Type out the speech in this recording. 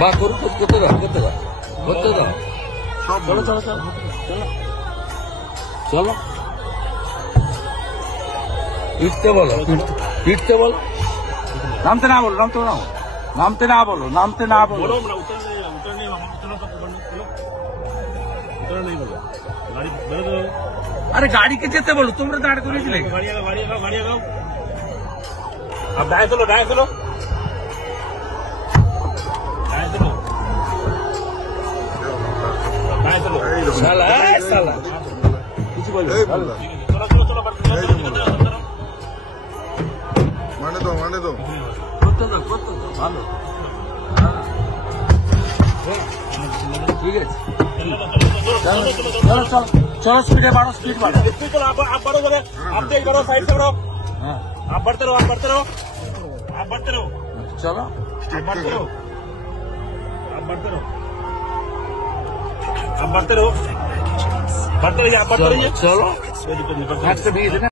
বা করতে দাও করতে দাও করতে দাও। চলো চলো চলো চলো চলো পিটতে বলো পিটতে বলো। নামতে না বলো নামতে না নামতে না বলো নামতে না বলো। अरे गाड़ी के जेते बोलो तुम दाड़ को नहीं अब डाय चलो साला साला कुछ बोलो चलो माने दो করতে দাও ভালো ঠিক আছে चलो चलो चलो स्पीड बढ़ो स्पीड चलो आप बढ़ो जरा आप तेज करो साइड से बढ़ो। आप बढ़ते रहो चलो आप बढ़ते रहिए चलो।